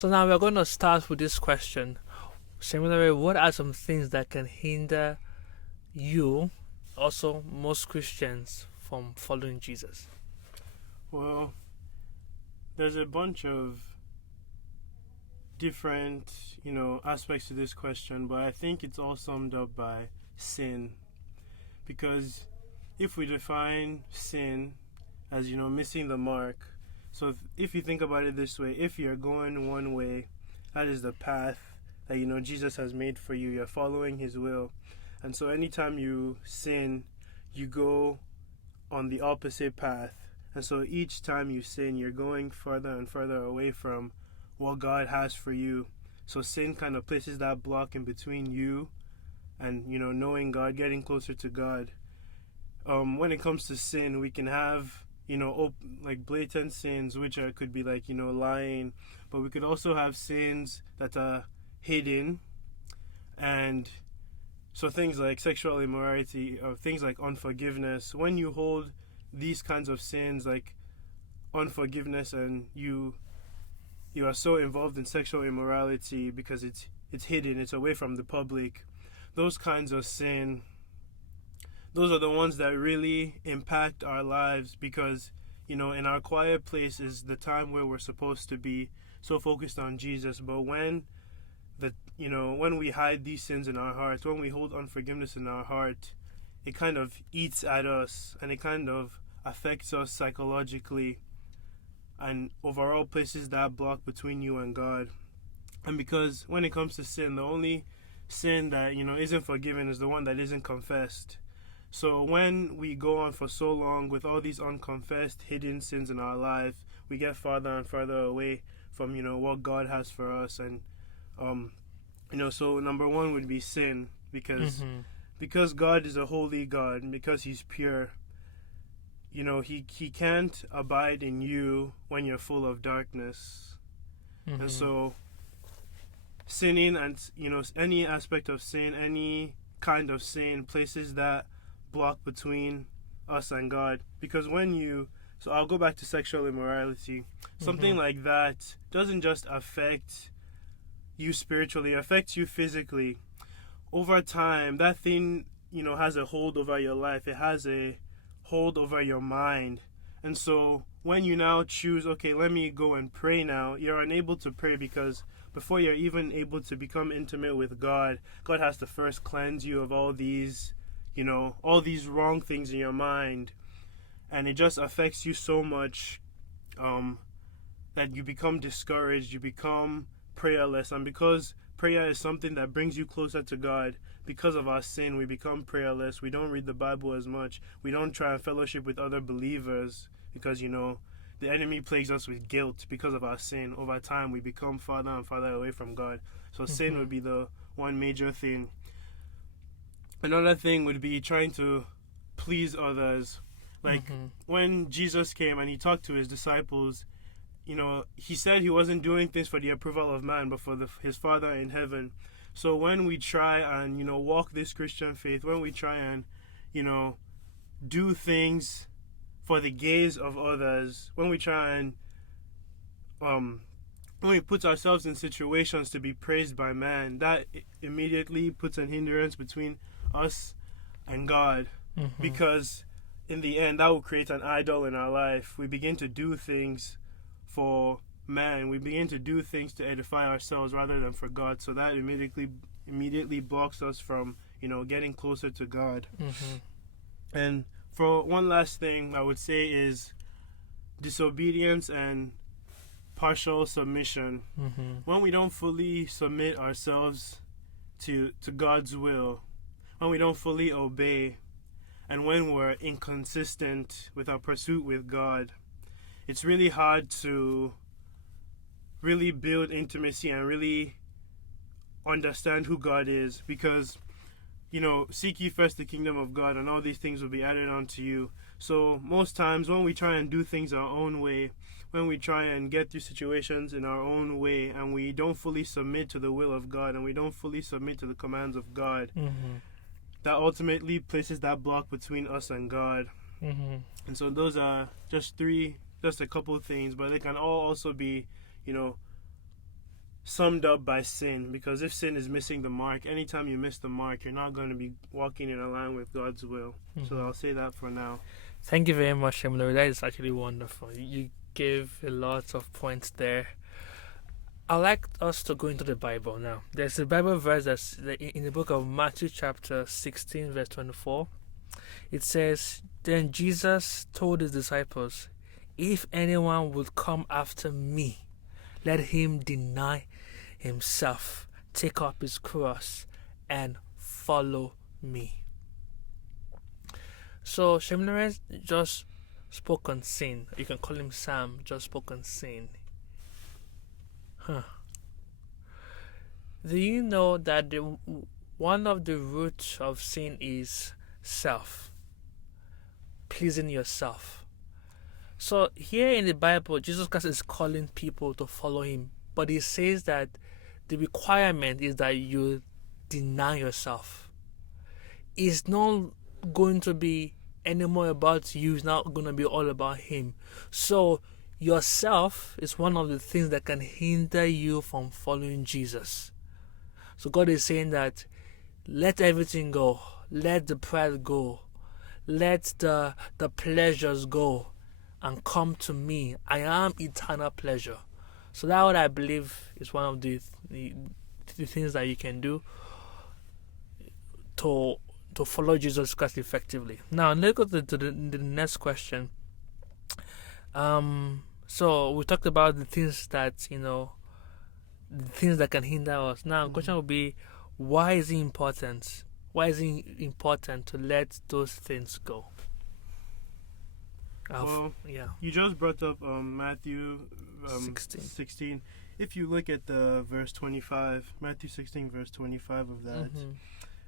So now we're going to start with this question. Similarly, what are some things that can hinder you, also most Christians, from following Jesus? Well, there's a bunch of different, aspects to this question, but I think it's all summed up by sin. Because if we define sin as, missing the mark, so if you think about it this way, if you're going one way, that is the path that, Jesus has made for you. You're following his will. And so anytime you sin, you go on the opposite path. And so each time you sin, you're going further and further away from what God has for you. So sin kind of places that block in between you and, knowing God, getting closer to God. When it comes to sin, we can have, like blatant sins, which could be like, lying. But we could also have sins that are hidden. And so things like sexual immorality or things like unforgiveness, when you hold these kinds of sins like unforgiveness and you are so involved in sexual immorality because it's hidden, it's away from the public, those kinds of sin, those are the ones that really impact our lives because, in our quiet place is the time where we're supposed to be so focused on Jesus. But when when we hide these sins in our hearts, when we hold unforgiveness in our heart, it kind of eats at us and it kind of affects us psychologically and overall places that block between you and God. And because when it comes to sin, the only sin that isn't forgiven is the one that isn't confessed. So when we go on for so long with all these unconfessed hidden sins in our life, we get farther and farther away from what God has for us. And so number one would be sin, because God is a holy God and because he's pure, he can't abide in you when you're full of darkness. And so sinning and any aspect of sin, any kind of sin, places that block between us and God. Because so I'll go back to sexual immorality. Something like that doesn't just affect you spiritually, it affects you physically. Over time, that thing, has a hold over your life. It has a hold over your mind. And so when you now choose, okay, let me go and pray now, you're unable to pray because before you're even able to become intimate with God, God has to first cleanse you of all these wrong things in your mind. And it just affects you so much that you become discouraged, you become prayerless. And because prayer is something that brings you closer to God, because of our sin, we become prayerless. We don't read the Bible as much. We don't try and fellowship with other believers because, the enemy plagues us with guilt because of our sin. Over time, we become farther and farther away from God. So sin would be the one major thing. Another thing would be trying to please others. Like when Jesus came and he talked to his disciples, he said he wasn't doing things for the approval of man, but for his Father in heaven. So when we try and, walk this Christian faith, when we try and, do things for the gaze of others, when we try and, when we put ourselves in situations to be praised by man, that immediately puts an hindrance between us and God. Because in the end, that will create an idol in our life. We begin to do things for man. We begin to do things to edify ourselves rather than for God. So that immediately blocks us from, getting closer to God. And for one last thing, I would say is disobedience and partial submission. When we don't fully submit ourselves to God's will, when we don't fully obey, and when we're inconsistent with our pursuit with God, it's really hard to really build intimacy and really understand who God is because, seek ye first the kingdom of God and all these things will be added unto you. So most times when we try and do things our own way, when we try and get through situations in our own way and we don't fully submit to the will of God and we don't fully submit to the commands of God, that ultimately places that block between us and God. And so those are just a couple of things, but they can all also be, summed up by sin, because if sin is missing the mark, anytime you miss the mark, you're not going to be walking in line with God's will. So I'll say that for now. Thank you very much, Emmanuel. That is actually wonderful. You gave a lot of points there. I'd like us to go into the Bible now. There's a Bible verse that's in the book of Matthew chapter 16 verse 24. It says, "Then Jesus told his disciples, 'If anyone would come after me, let him deny himself, take up his cross, and follow me.'" So Shemlare just spoke on sin. You can call him Sam, just spoke on sin. Do you know that one of the roots of sin is self, pleasing yourself? So here in the Bible, Jesus Christ is calling people to follow him, but he says that the requirement is that you deny yourself. It's not going to be anymore about you, it's not going to be all about him. So yourself is one of the things that can hinder you from following Jesus. So God is saying that let everything go, let the pride go, let the pleasures go, and come to me. I am eternal pleasure. So that's what I believe is one of the things that you can do to follow Jesus Christ effectively. Now let's go to the next question. So we talked about the things that the things that can hinder us. Now the question will be, why is it important? Why is it important to let those things go? Well, you just brought up Matthew 16. If you look at the verse 25, Matthew 16 verse 25 of that,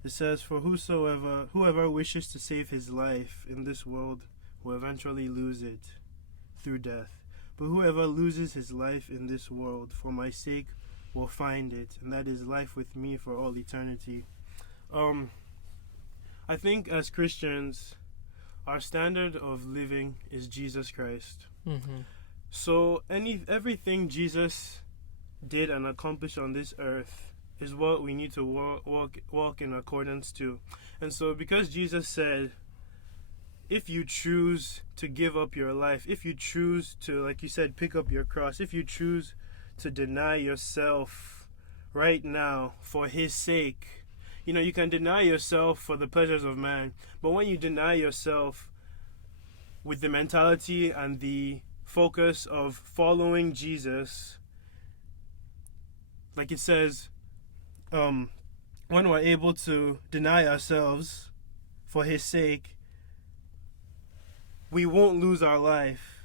it says, "For whoever wishes to save his life in this world will eventually lose it through death. But whoever loses his life in this world for my sake will find it, and that is life with me for all eternity." I think as Christians, our standard of living is Jesus Christ. So everything Jesus did and accomplished on this earth is what we need to walk in accordance to. And so because Jesus said, if you choose to give up your life, if you choose to, like you said, pick up your cross, if you choose to deny yourself right now for his sake, you can deny yourself for the pleasures of man, but when you deny yourself with the mentality and the focus of following Jesus, like it says, when we're able to deny ourselves for his sake, we won't lose our life,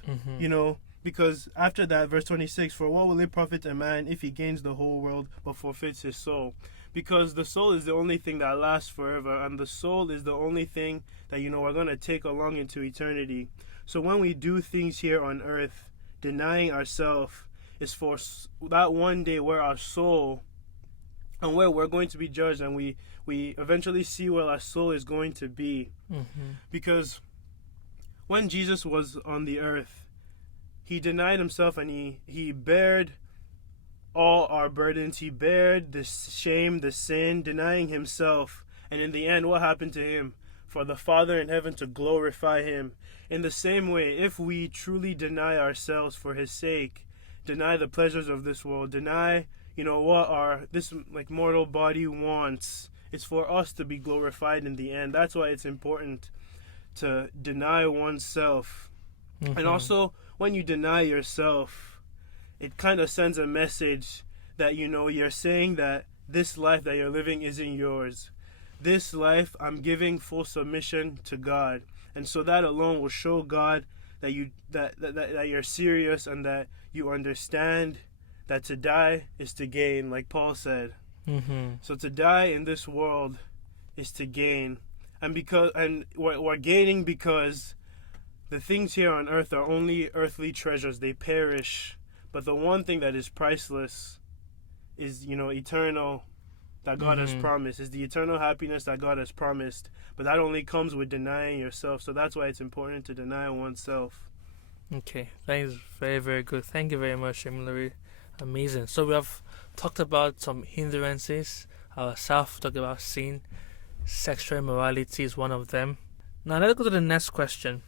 because after that, verse 26, "For what will it profit a man if he gains the whole world but forfeits his soul?" Because the soul is the only thing that lasts forever, and the soul is the only thing that we're going to take along into eternity. So when we do things here on earth, denying ourselves is for that one day where our soul, and where we're going to be judged, and we eventually see where our soul is going to be. Because when Jesus was on the earth, he denied himself, and he bared all our burdens. He bared the shame, the sin, denying himself. And in the end, what happened to him? For the Father in heaven to glorify him. In the same way, if we truly deny ourselves for his sake, deny the pleasures of this world, deny what this mortal body wants, it's for us to be glorified in the end. That's why it's important to deny oneself. And also, when you deny yourself, it kind of sends a message that you're saying that this life that you're living isn't yours. This life, I'm giving full submission to God, and so that alone will show God that you're serious, and that you understand that to die is to gain, like Paul said. So to die in this world is to gain, and we're gaining because the things here on earth are only earthly treasures; they perish. But the one thing that is priceless is eternal, that God has promised, is the eternal happiness that God has promised. But that only comes with denying yourself. So that's why it's important to deny oneself. Okay, that is very, very good. Thank you very much, Emily. Amazing. So we have talked about some hindrances, ourself, talked about sin, sexual immorality is one of them. Now let's go to the next question.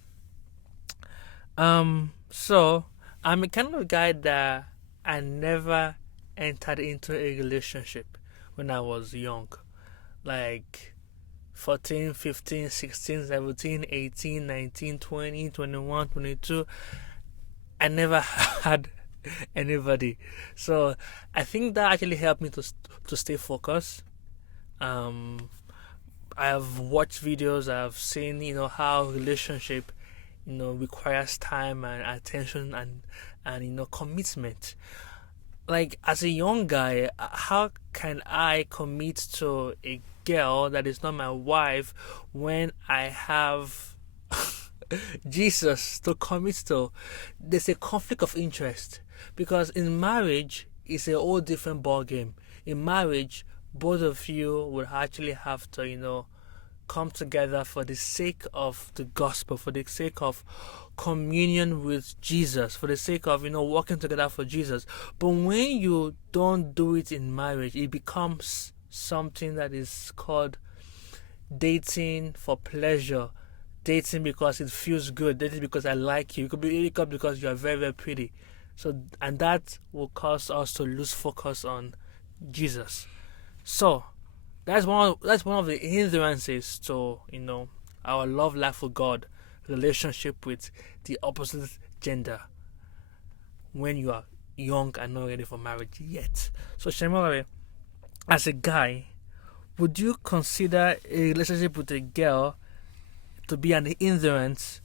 So I'm a kind of guy that I never entered into a relationship when I was young. Like 14, 15, 16, 17, 18, 19, 20, 21, 22. I never had anybody. So I think that actually helped me to stay focused. Um, I have watched videos. I've seen how relationship requires time and attention and commitment. Like as a young guy, how can I commit to a girl that is not my wife when I have Jesus to commit to? There's a conflict of interest because in marriage it's a whole different ball game. In marriage, both of you would actually have to come together for the sake of the gospel, for the sake of communion with Jesus, for the sake of working together for Jesus. But when you don't do it in marriage, it becomes something that is called dating for pleasure, dating because it feels good, dating because I like you. It could be because you are very, very pretty. So, and that will cause us to lose focus on Jesus. So that's one of the hindrances to our love life for God, relationship with the opposite gender when you are young and not ready for marriage yet. So Shemalawe, as a guy, would you consider a relationship with a girl to be an hindrance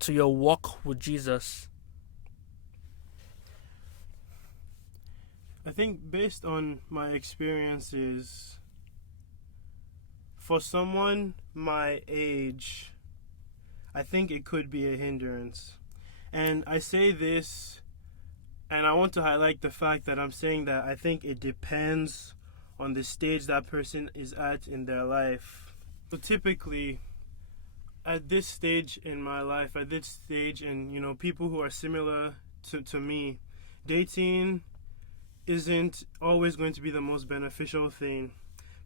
to your walk with Jesus? I think based on my experiences, for someone my age, I think it could be a hindrance. And I say this, and I want to highlight the fact that I'm saying that I think it depends on the stage that person is at in their life. So typically, at this stage in my life, at this stage, and people who are similar to me, dating isn't always going to be the most beneficial thing,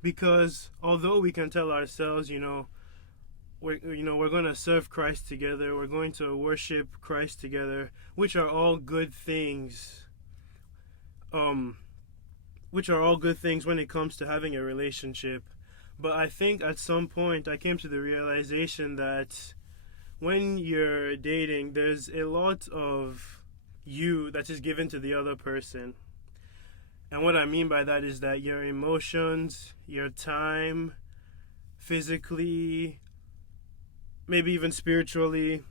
because although we can tell ourselves, we're going to serve Christ together, we're going to worship Christ together, which are all good things. Which are all good things when it comes to having a relationship. But I think at some point I came to the realization that when you're dating, there's a lot of you that is given to the other person. And what I mean by that is that your emotions, your time, physically, maybe even spiritually,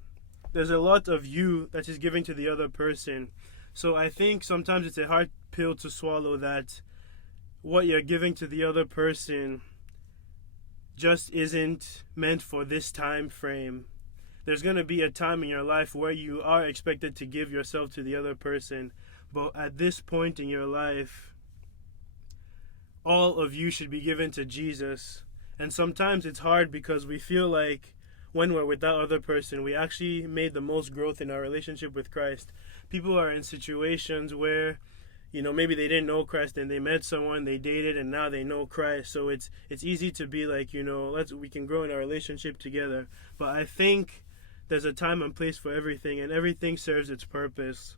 there's a lot of you that is given to the other person. So I think sometimes it's a hard pill to swallow that what you're giving to the other person just isn't meant for this time frame. There's going to be a time in your life where you are expected to give yourself to the other person, but at this point in your life, all of you should be given to Jesus. And sometimes it's hard because we feel like when we're with that other person, we actually made the most growth in our relationship with Christ. People are in situations where maybe they didn't know Christ and they met someone, they dated, and now they know Christ. So it's easy to be like, we can grow in our relationship together. But I think there's a time and place for everything, and everything serves its purpose.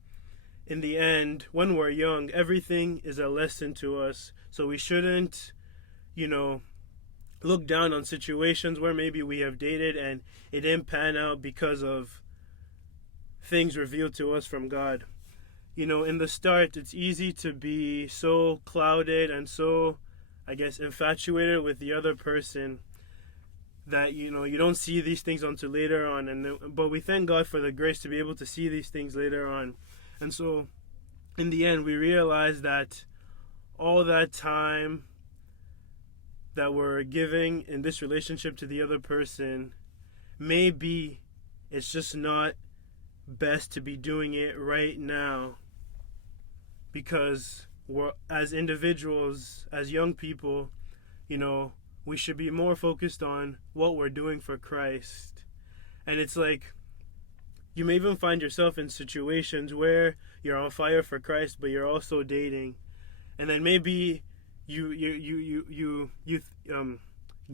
In the end, when we're young, everything is a lesson to us. So we shouldn't, look down on situations where maybe we have dated and it didn't pan out because of things revealed to us from God. In the start, it's easy to be so clouded and so, infatuated with the other person that, you don't see these things until later on. But we thank God for the grace to be able to see these things later on. And so, in the end, we realize that all that time that we're giving in this relationship to the other person, maybe it's just not best to be doing it right now, because we're, as individuals, as young people, we should be more focused on what we're doing for Christ. And it's like, you may even find yourself in situations where you're on fire for Christ, but you're also dating, and then maybe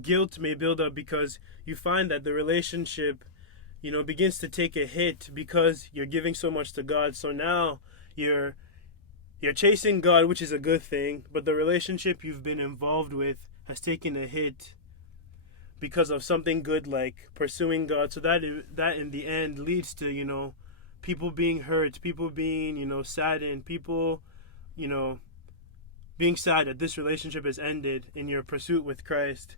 guilt may build up because you find that the relationship, begins to take a hit because you're giving so much to God. So now you're chasing God, which is a good thing, but the relationship you've been involved with has taken a hit because of something good like pursuing God. So that in the end leads to, people being hurt, people being, saddened, people, being sad that this relationship has ended in your pursuit with Christ.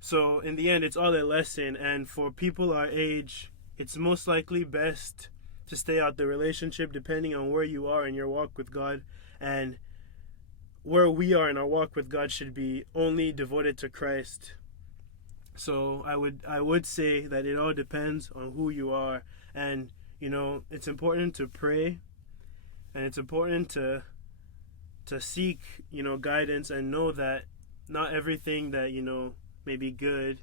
So in the end, it's all a lesson. And for people our age, it's most likely best to stay out the relationship depending on where you are in your walk with God. And where we are in our walk with God should be only devoted to Christ. So I would say that it all depends on who you are. And, it's important to pray. And it's important to seek, guidance, and know that not everything that, may be good,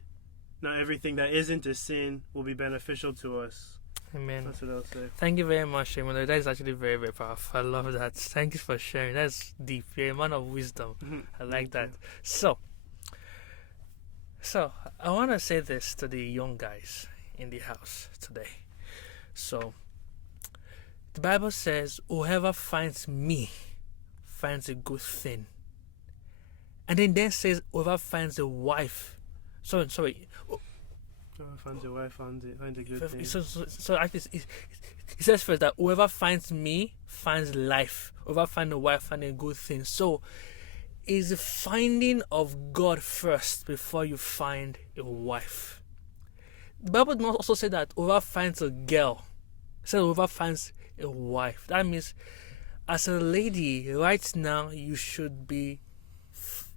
not everything that isn't a sin will be beneficial to us. Amen. That's what I'll say. Thank you very much, Emmanuel. That is actually very, very powerful. I love that. Thank you for sharing. That's deep. You're a man of wisdom. I like that. So I want to say this to the young guys in the house today. So the Bible says, whoever finds me finds a good thing. And then says, whoever finds a wife. Sorry. Whoever finds a wife finds a good thing. So actually, it says first that whoever finds me finds life. Whoever finds a wife finds a good thing. So is the finding of God first before you find a wife. The Bible does also say that whoever finds a girl, says whoever finds a wife. That means, as a lady, right now you should be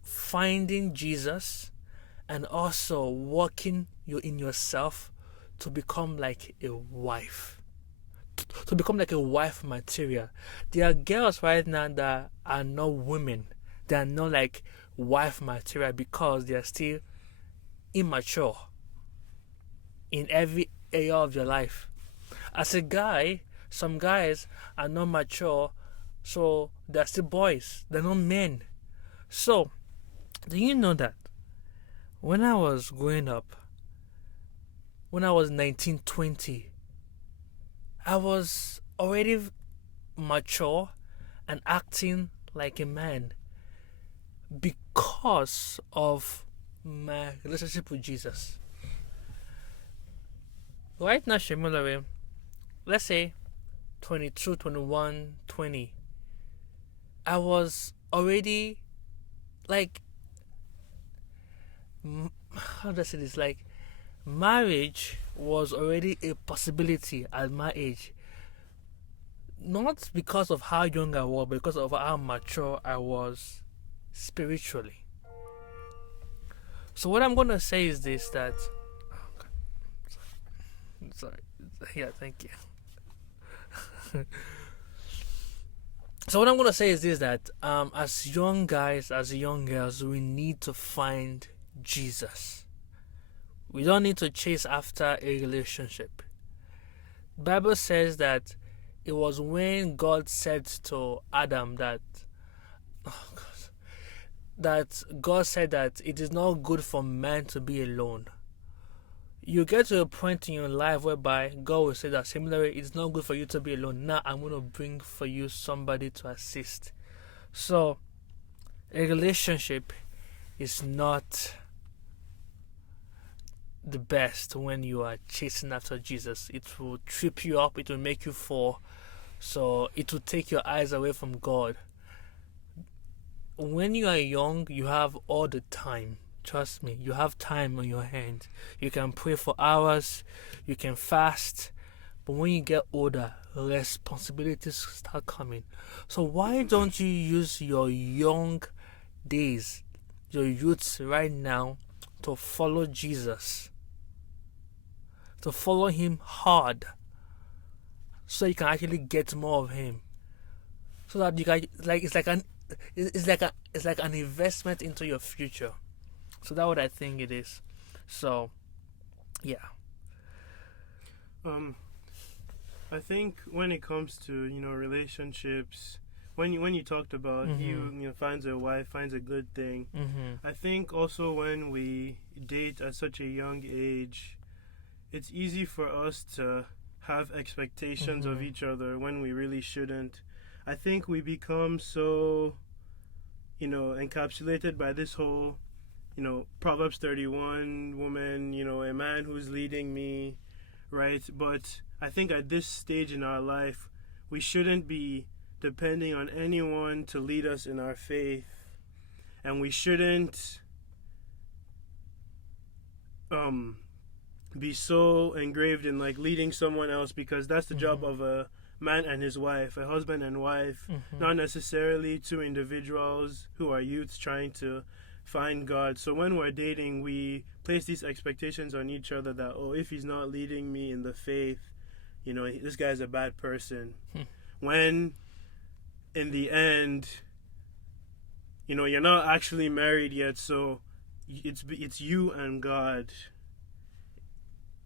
finding Jesus and also working in yourself to become like a wife. To become like a wife material. There are girls right now that are not women. They are not like wife material because they are still immature in every area of your life. As a guy, some guys are not mature, so they're still boys. They're not men. So, do you know that when I was growing up, when I was 19, 20, I was already mature and acting like a man because of my relationship with Jesus. Right now, Shemulawe, let's say 22, 21, 20, I was already like, how do I say this? Like, marriage was already a possibility at my age. Not because of how young I was, but because of how mature I was spiritually. So what I'm going to say is this, that... Oh, sorry. Yeah, thank you. So what I'm going to say is this, that as young guys, as young girls, we need to find Jesus. We don't need to chase after a relationship. The Bible says that it was when God said to Adam that God said that it is not good for man to be alone. You get to a point in your life whereby God will say that similarly, it's not good for you to be alone. Now I'm going to bring for you somebody to assist. So a relationship is not the best when you are chasing after Jesus. It will trip you up, it will make you fall, so it will take your eyes away from God. When you are young, you have all the time. Trust me, you have time on your hands. You can pray for hours, you can fast, but when you get older, responsibilities start coming. So why don't you use your young days, your youths right now, to follow Jesus, to follow him hard, so you can actually get more of him, so that you can, like, it's like an investment into your future. So that's what I think it is. So yeah. I think when it comes to relationships, when you talked about he finds a wife, finds a good thing. I think also when we date at such a young age, it's easy for us to have expectations of each other when we really shouldn't. I think we become so encapsulated by this whole Proverbs 31 woman, a man who's leading me, right? But I think at this stage in our life, we shouldn't be depending on anyone to lead us in our faith, and we shouldn't be so engraved in like leading someone else, because that's the job of a man and his wife, a husband and wife, not necessarily two individuals who are youths trying to find God. So when we're dating, we place these expectations on each other that, oh, if he's not leading me in the faith, this guy's a bad person. When in the end, you're not actually married yet, so it's you and God.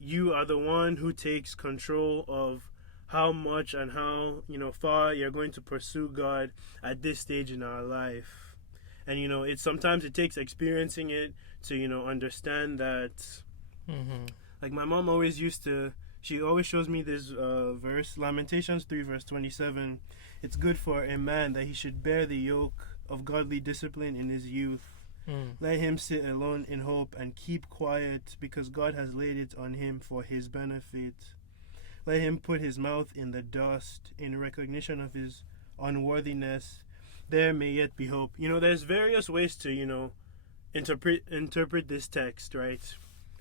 You are the one who takes control of how much and how far you're going to pursue God at this stage in our life. And sometimes it takes experiencing it to understand that. Like my mom always she always shows me this verse, Lamentations 3 verse 27. It's good for a man that he should bear the yoke of godly discipline in his youth. Let him sit alone in hope and keep quiet, because God has laid it on him for his benefit. Let him put his mouth in the dust in recognition of his unworthiness. There may yet be hope. There's various ways to interpret this text, right?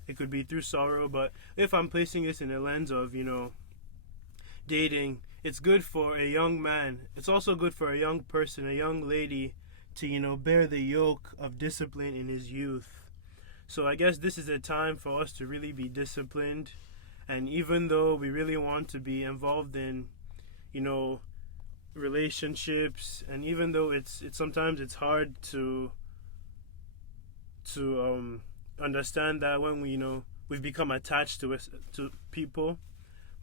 It could be through sorrow, but if I'm placing this in a lens of dating, it's good for a young man. It's also good for a young person, a young lady, to bear the yoke of discipline in his youth. So I guess this is a time for us to really be disciplined. And even though we really want to be involved in relationships, and even though it's sometimes it's hard to understand that when we've become attached to people,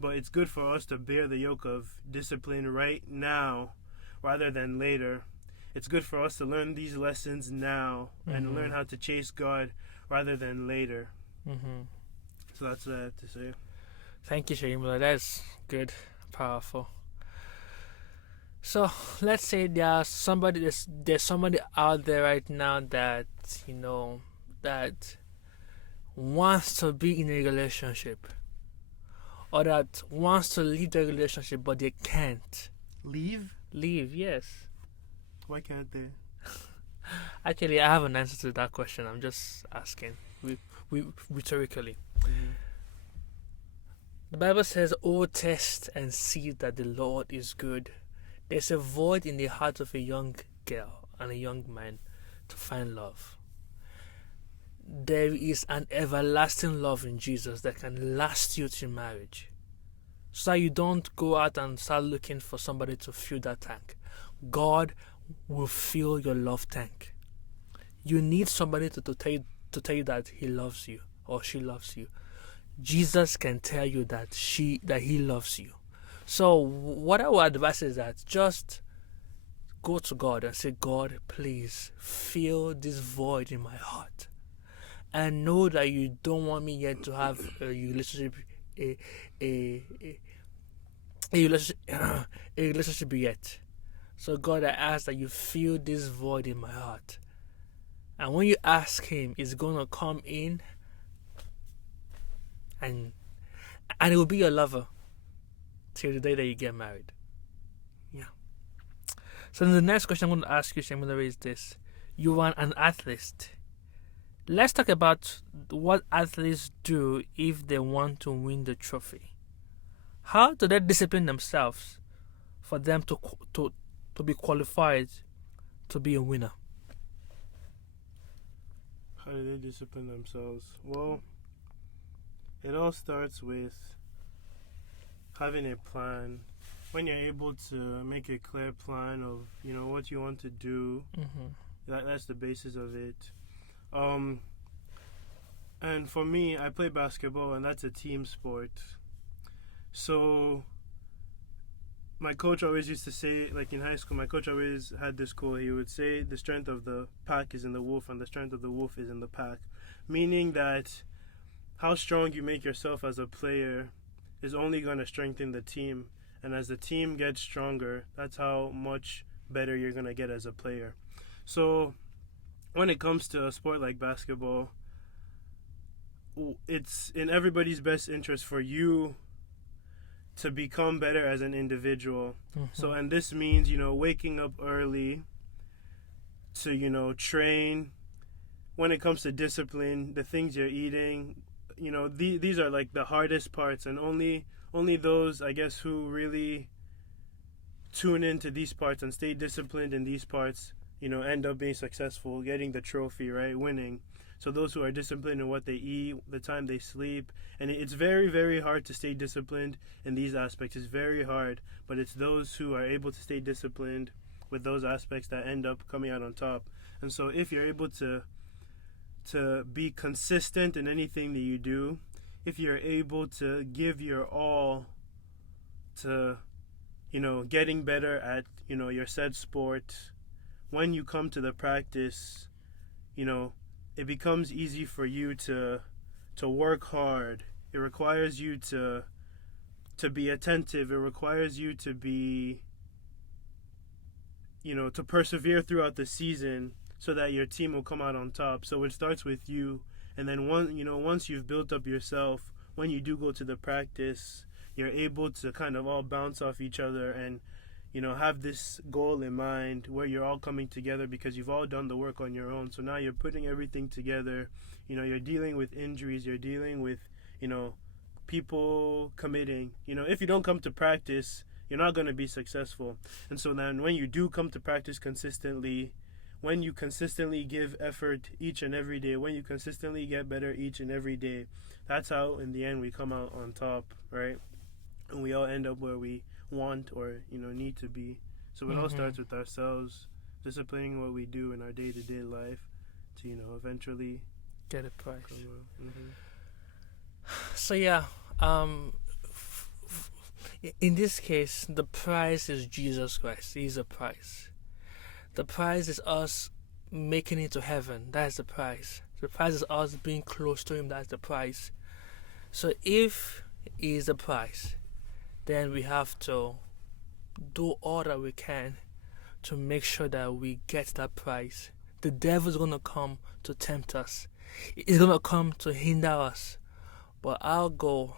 but it's good for us to bear the yoke of discipline right now rather than later. It's good for us to learn these lessons now and learn how to chase God rather than later. So that's what I have to say. Thank you, Shaimula. That's good, powerful. So let's say there's somebody out there right now that that wants to be in a relationship, or that wants to leave the relationship but they can't. Leave, yes. Why can't they? Actually, I have an answer to that question. I'm just asking rhetorically. The Bible says, "Oh, test and see that the Lord is good." There's a void in the heart of a young girl and a young man to find love. There is an everlasting love in Jesus that can last you to marriage, so that you don't go out and start looking for somebody to fill that tank. God will fill your love tank. You need somebody to tell you that he loves you or she loves you. Jesus can tell you that he loves you. So what I would advise is that just go to God and say, God, please fill this void in my heart. And know that you don't want me yet to have a relationship yet. So God, I ask that you fill this void in my heart. And when you ask him, he's going to come in and it will be your lover till the day that you get married. Yeah. So the next question I'm going to ask you, Shemula, is this. You are an athlete. Let's talk about what athletes do if they want to win the trophy. How do they discipline themselves for them to be qualified to be a winner? How do they discipline themselves? Well, it all starts with having a plan. When you're able to make a clear plan of what you want to do, that's the basis of it. And for me, I play basketball, and that's a team sport. So my coach always used to say, like in high school, my coach always had this quote. He would say, the strength of the pack is in the wolf, and the strength of the wolf is in the pack. Meaning that how strong you make yourself as a player is only going to strengthen the team. And as the team gets stronger, that's how much better you're going to get as a player. So when it comes to a sport like basketball, it's in everybody's best interest for you to become better as an individual. So, and this means, waking up early to, train. When it comes to discipline, the things you're eating, these are like the hardest parts, and only those, I guess, who really tune into these parts and stay disciplined in these parts, end up being successful, getting the trophy, right, winning. So those who are disciplined in what they eat, the time they sleep, and it's very, very hard to stay disciplined in these aspects. It's very hard, but it's those who are able to stay disciplined with those aspects that end up coming out on top. And so if you're able to be consistent in anything that you do, if you're able to give your all to, getting better at, your said sport, when you come to the practice, it becomes easy for you to work hard. It requires you to be attentive. It requires you to be, to persevere throughout the season so that your team will come out on top. So it starts with you, and then once you've built up yourself, when you do go to the practice, you're able to kind of all bounce off each other and have this goal in mind where you're all coming together because you've all done the work on your own. So now you're putting everything together. You're dealing with injuries. You're dealing with, people committing. If you don't come to practice, you're not going to be successful. And so then when you do come to practice consistently, when you consistently give effort each and every day, when you consistently get better each and every day, that's how in the end we come out on top, right? And we all end up where we want or need to be. So it all starts with ourselves, disciplining what we do in our day-to-day life to eventually get a prize. So yeah, in this case, the prize is Jesus Christ. He's a prize. The prize is us making it to heaven. That's the prize. The prize is us being close to Him. That's the prize. So if He is the prize, then we have to do all that we can to make sure that we get that prize. The devil's going to come to tempt us. He's going to come to hinder us. But our goal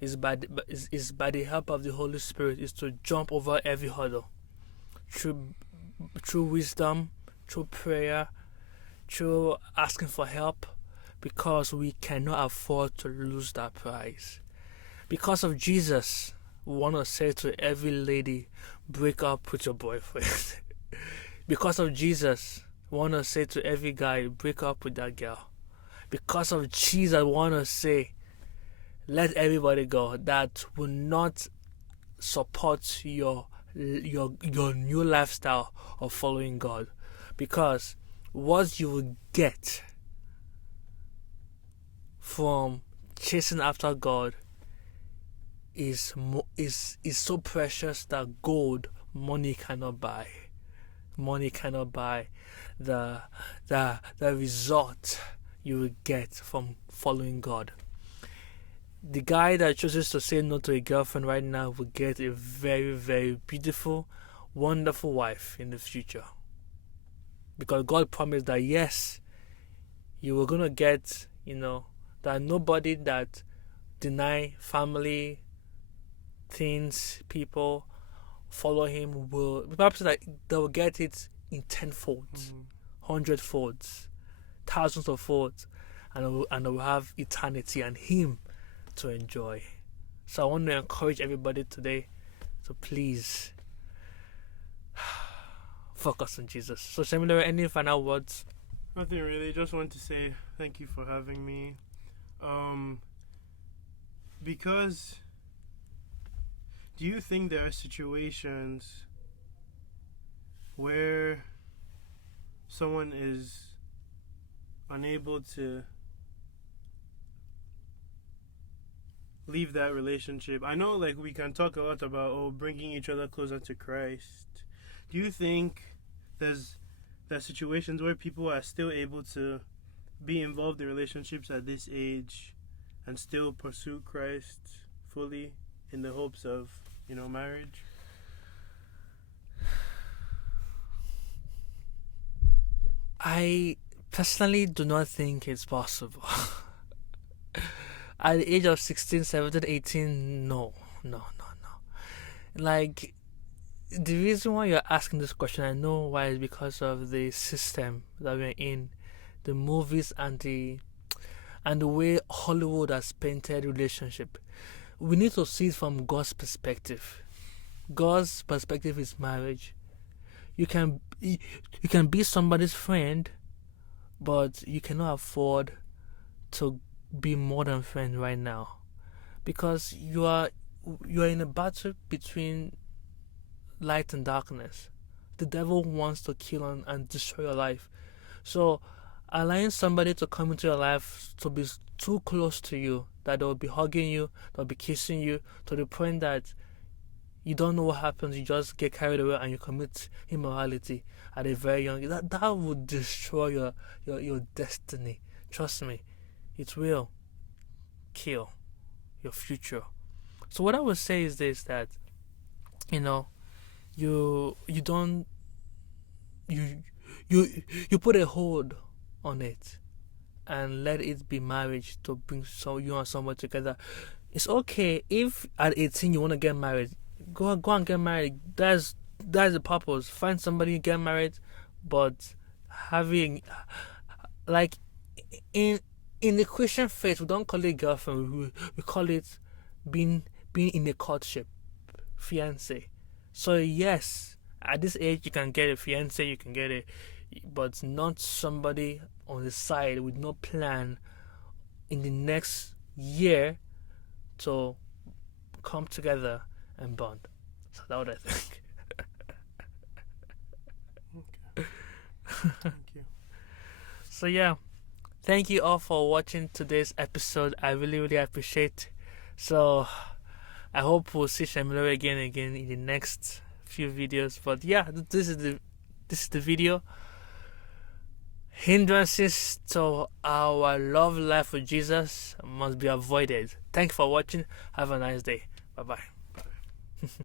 is by the help of the Holy Spirit is to jump over every hurdle. Through wisdom, through prayer, through asking for help, because we cannot afford to lose that prize. Because of Jesus, we want to say to every lady, break up with your boyfriend. Because of Jesus, we want to say to every guy, break up with that girl. Because of Jesus, we want to say, let everybody go that will not support your new lifestyle of following God. Because what you will get from chasing after God is so precious that money cannot buy. Money cannot buy the result you will get from following God. The guy that chooses to say no to a girlfriend right now will get a very, very beautiful, wonderful wife in the future. Because God promised that yes, you were going to get, that nobody that deny family, things, people, follow Him will, perhaps that they will get it in 10 folds, 100 folds, thousands of folds, and they will have eternity and Him to enjoy. So I want to encourage everybody today to please focus on Jesus. So Samuel, any final words? Nothing really. Just want to say thank you for having me. Because do you think there are situations where someone is unable to leave that relationship. I know, like, we can talk a lot about bringing each other closer to Christ. Do you think there's situations where people are still able to be involved in relationships at this age and still pursue Christ fully in the hopes of, marriage? I personally do not think it's possible. At the age of 16, 17, 18, no. Like, the reason why you're asking this question, I know why, is because of the system that we're in, the movies and the way Hollywood has painted relationship. We need to see it from God's perspective. God's perspective is marriage. You can be somebody's friend, but you cannot afford to be more than friends right now, because you are in a battle between light and darkness. The devil wants to kill and destroy your life. So allowing somebody to come into your life to be too close to you, that they'll be hugging you, they'll be kissing you, to the point that you don't know what happens, you just get carried away and you commit immorality at a very young age, that would destroy your destiny. Trust me, it will kill your future. So what I would say is this, that you don't you put a hold on it and let it be marriage to bring you and someone together. It's okay if at 18 you want to get married. Go and get married. That's the purpose. Find somebody, get married, but having, like, in the Christian faith, we don't call it girlfriend. We call it being in a courtship, fiance. So yes, at this age you can get a fiance, you can get but not somebody on the side with no plan in the next year to come together and bond. So that's what I think. Okay. Thank you. So yeah, thank you all for watching today's episode. I really, really appreciate. So I hope we'll see Shamilore again in the next few videos. But yeah, this is the video. Hindrances to our love life with Jesus must be avoided. Thank you for watching. Have a nice day. Bye bye.